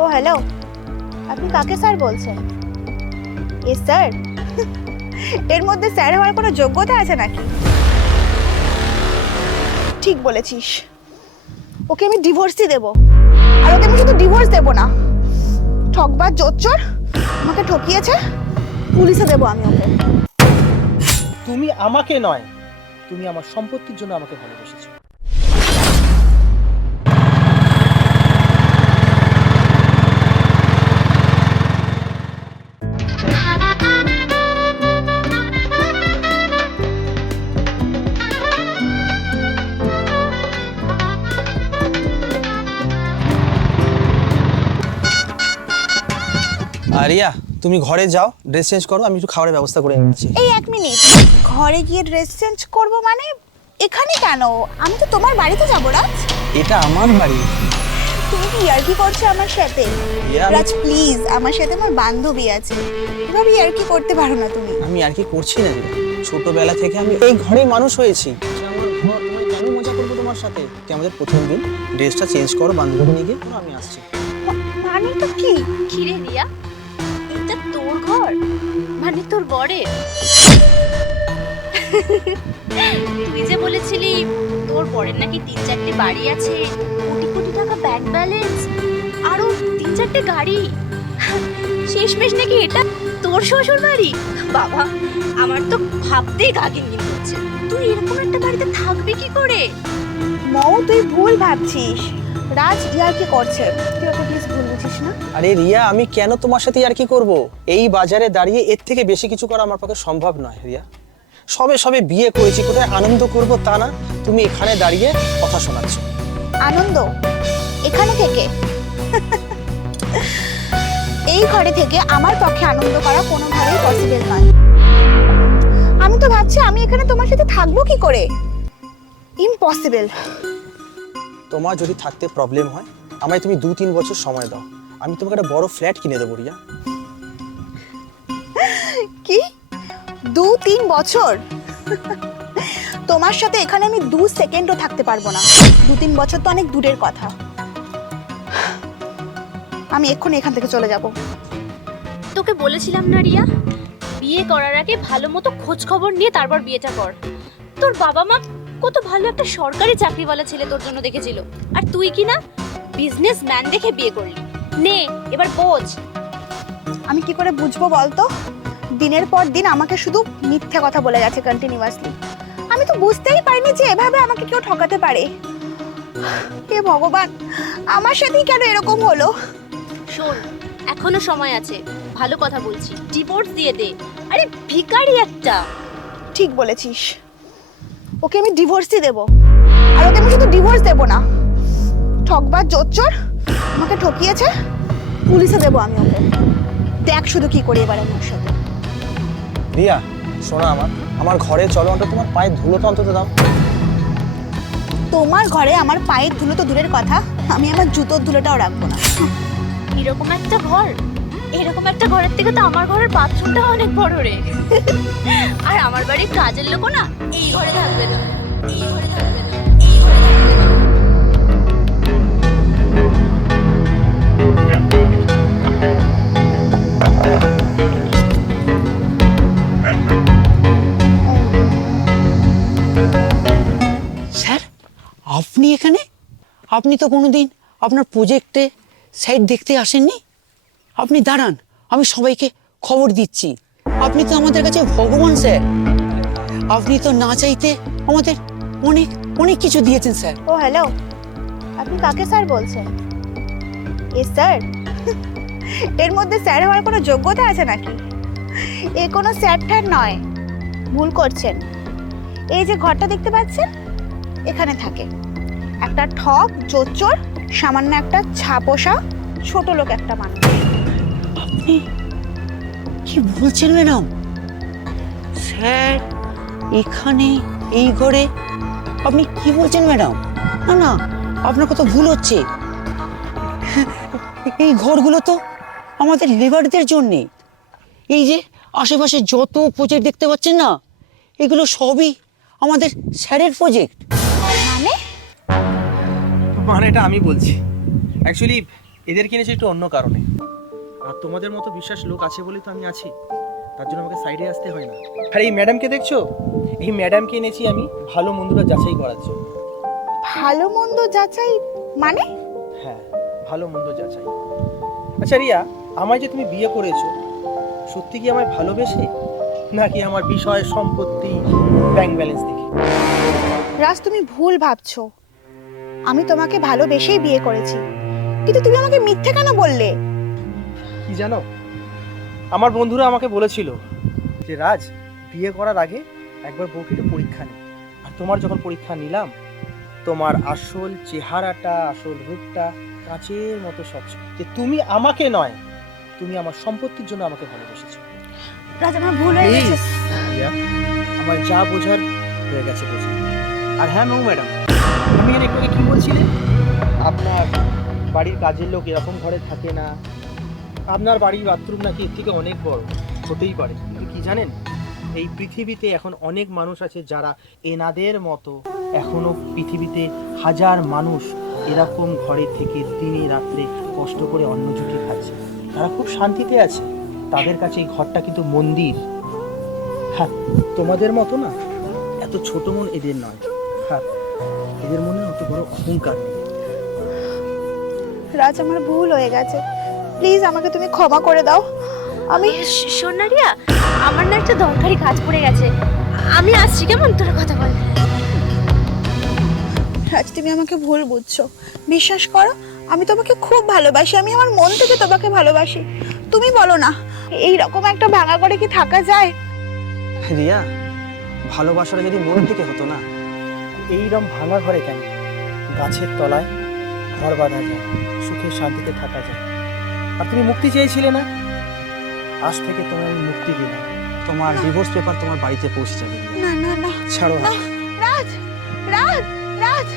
ও hello আপনি কাকে sir বলছেন? এ স্যার এর মধ্যে স্যার হওয়ার কোনো যোগ্যতা আছে নাকি? ঠিক বলেছিস। ওকে আমি ডিভোর্সই দেব। আর ওকে আমি শুধু ডিভোর্স দেব না। ঠকবার জোচ্চর আমাকে ঠকিয়েছে, পুলিশে দেবো আমি ওকে। তুমি আমাকে নয়, তুমি আমার সম্পত্তির জন্য আমাকে ভালোবেসেছো। আর রিয়া তুমি ঘরে যাও ড্রেস চেঞ্জ করো আমি একটু খাবারের ব্যবস্থা করে নিচ্ছি। এই এক মিনিট। ঘরে গিয়ে ড্রেস চেঞ্জ করব মানে এখানে কেন? আমি তো তোমার বাড়িতে যাব রাজ। এটা আমার বাড়ি। তুমি কি ইয়ার্কি করছ আমার সাথে? রাজ প্লিজ আমার সাথে আমার বান্ধবী আছে। এভাবে ইয়ার্কি করতে পারো না তুমি। আমি আর কি করছি না ছোটবেলা থেকে আমি এই ঘরেই মানুষ হয়েছি। আমার ঘর কেন মজা করব তোমার সাথে? কি আমাদের প্রথম দিন ড্রেসটা চেঞ্জ করো বান্ধবী নিয়ে গিয়ে আমি আসছি। মানে তো কি? কিরে রিয়া তোর ঘর? মানে তোর বরের? তুই যে বলেছিলি তোর বরের নাকি তিন চারটে বাড়ি আছে, কোটি কোটি টাকা ব্যাংক ব্যালেন্স আরও তিন চারটে গাড়ি। শেষমেশ নাকি এটা তোর শ্বশুর বাড়ি? বাবা, আমার তো ভাবতেই গা গিনগিন করছে তুই এরকম একটা বাড়িতে থাকবি কি করে? মৌ তুই ভুল ভাবছিস। রাজ ইয়ার্কি করছে? তুই ওকে প্লিজ ভুল বুঝিস না। আরে রিয়া আমি কেন তোমার সাথে আর কি করব? এই বাজারে দাঁড়িয়ে এর থেকে বেশি কিছু করা আমার পক্ষে সম্ভব নয় রিয়া। সবে সবে বিয়ে করেছি কোথায় আনন্দ করব তা না। তুমি এখানে দাঁড়িয়ে কথা শোনাচ্ছ। আনন্দ? এখানে থেকে? এই ঘরে থেকে আমার পক্ষে আনন্দ করা কোনোভাবেই পসিবল নয়। আমি তো ভাবছি আমি এখানে তোমার সাথে থাকব কি করে? ইম্পসিবল তোমার যদি থাকতে প্রবলেম হয় আমায় তুমি দু তিন বছর সময় দাও। আমি তোমাকে একটা বড় ফ্ল্যাট কিনে দেবো রিয়া। কি? দু তিন বছর? তোমার সাথে এখানে আমি দু সেকেন্ডও থাকতে পারব না। দু তিন বছর তো অনেক দূরের কথা। আমি এক্ষুনি এখান থেকে চলে যাব। তোকে বলেছিলাম না রিয়া? বিয়ে করার আগে ভালো মতো খোঁজ খবর নিয়ে তারপর বিয়েটা কর। তোর বাবা মা কত ভালো একটা সরকারি চাকরিওয়ালা ছেলে তোর জন্য দেখেছিল। আর তুই কি না বিজনেস ম্যান দেখে বিয়ে করলি? নে এবার বোঝ। আমি কি করে বুঝব বলতো? দিনের পর দিন আমাকে শুধু মিথ্যে কথা বলে গেছে কন্টিনিউয়াসলি আমি তো বুঝতেই পারিনি যে এভাবে আমাকে কেউ ঠকাতে পারে। হে ভগবান আমার সাথেই কেন এরকম হলো? শোন এখনও সময় আছে। ভালো কথা বলছি। ডিভোর্স দিয়ে দে। আরে ভিখারি একটা। ঠিক বলেছিস। ওকে আমি ডিভোর্সই দেব। আর ওকে আমি শুধু ডিভোর্স দেব না। ঠকবার জোচ্চর আমাকে ঠকিয়েছে পুলিশে দেবো আমি ওকে। দেখ শুধু কি করি এবার আমার সাথে। রিয়া শোনো আমার। আমার ঘরে চলো অন্তত তোমার পায়ের ধুলোটা অন্তত দাও। তোমার ঘরে আমার পায়ের ধুলো তো দূরের কথা আমি আমার জুতোর ধুলোটাও রাখব না। এরকম একটা ঘর। এরকম একটা ঘরের থেকে তো আমার ঘরের বাথরুমটা অনেক বড় রে। আর আমার বাড়ির কাজের লোকও না, এই ঘরে থাকবে না। এই ঘরে থাকবে না স্যার, আপনি এখানে? আপনি তো কোনোদিন আপনার প্রজেক্টে সাইট দেখতে আসেননি? আপনি দাঁড়ান, আমি সবাইকে খবর দিচ্ছি। আপনি তো আমাদের কাছে ভগবান, স্যার। আপনি তো না চাইতে আমাদের অনেক অনেক কিছু দিয়েছেন, স্যার। ও হ্যালো আপনি কাকে, স্যার, বলছেন? এ, স্যার, এর মধ্যে স্যার হওয়ার কোনো যোগ্যতা আছে নাকি? এ কোনো স্যার ঠ্যার নয়। ভুল করছেন। এই যে ঘরটা দেখতে পাচ্ছেন, এখানে থাকে। একটা ঠক জোচ্চর, সামান্য একটা ছাপোষা, ছোট লোক একটা মানুষ। আপনি কি বলছেন ম্যাডাম? স্যার এখানে এই ঘরে আপনি কি বলছেন ম্যাডাম? না না আপনার কথা ভুল হচ্ছে। এই ঘরগুলো তো আমাদের লেবারদের জন্যে। এই যে আশেপাশে যত প্রজেক্ট দেখতে পাচ্ছেন না এগুলো সবই আমাদের স্যারের প্রজেক্ট মানে? মানে এটা আমি বলছি। অ্যাকচুয়ালি এদের কিনেছি একটু অন্য কারণে। আর তোমাদের মতো বিশ্বাস লোক আছে বলেই তো আমি আছি। তার জন্য আমাকে সাইডে আসতে হয় না। আর এই ম্যাডামকে দেখছ? এই ম্যাডামকে এনেছি আমি ভালো মন্দরা যাচাই করার জন্য। ভালো মন্দ যাচাই মানে? হ্যাঁ ভালো মন্দ যাচাই। আচ্ছা রিয়া আমায় যে তুমি বিয়ে করেছ সত্যি কি আমায় ভালোবেসে? নাকি আমার বিষয় সম্পত্তি ব্যাংক ব্যালেন্স দেখে? রাজ তুমি ভুল ভাবছ। আমি তোমাকে ভালোবেসেই বিয়ে করেছি। কিন্তু তুমি আমাকে মিথ্যে কেন বললে? কি জানো? আমার বন্ধুরা আমাকে বলেছিল যে রাজ বিয়ে করার আগে একবার বউকে একটু পরীক্ষা নে। আর তোমার যখন পরীক্ষা নিলাম তোমার আসল চেহারাটা আসল রূপটা কাঁচের মতো স্বচ্ছ। যে তুমি আমাকে নয় তুমি আমার সম্পত্তির জন্য আমাকে ভালোবেসেছো। রাজ আমার ভুল হয়ে গেছে। আমার যা বোঝার হয়ে গেছে বোঝা আর হ্যাঁ মৌ ম্যাডাম আমি এর একটু কি বলছিলেন আপনার বাড়ির কাজের লোক এরকম ঘরে থাকে না। আপনার বাড়ির বাথরুম নাকি এর থেকে অনেক বড়? হতেই পারে। কিন্তু কি জানেন? এই পৃথিবীতে এখন অনেক মানুষ আছে যারা এনাদের মতো এখনও পৃথিবীতে হাজার মানুষ এরকম ঘরে থেকে দিনে রাত্রে কষ্ট করে অন্ন জুটে খাচ্ছে। তারা খুব শান্তিতে আছে। তাদের কাছে এই ঘরটা কিন্তু মন্দির। হ্যাঁ তোমাদের মতো না? এত ছোট মন এদের নয়। হ্যাঁ এদের মনে অত বড় অহংকার রাজ আমার ভুল হয়ে গেছে। প্লিজ আমাকে তুমি ক্ষমা করে দাও। আমি শ- শোন না রিয়া আমার না একটা দরকারি কাজ পড়ে গেছে। আমি আসছি কেমন তোরা কথা বল? আজ তুমি আমাকে ভুল বুঝছ। বিশ্বাস করো আমি তোমাকে খুব ভালোবাসি আমি আমার মন থেকে তোমাকে ভালোবাসি। তুমি বলো না এই রকম একটা ভাঙা করে কি থাকা যায়? রিয়া ভালোবাসাটা যদি মন থেকে হতো না এইরকম ভাঙা ঘরে কেন? গাছের তলায় ঘর বাঁধা যায় সুখে শান্তিতে থাকা যায়। আর তুমি মুক্তি চেয়েছিলে না? আজ থেকে তোমার আমি মুক্তি দিলাম তোমার ডিভোর্স পেপার তোমার বাড়িতে পৌঁছে যাবে। না না না। ছাড়ো না। রাজ রাজ রাজ।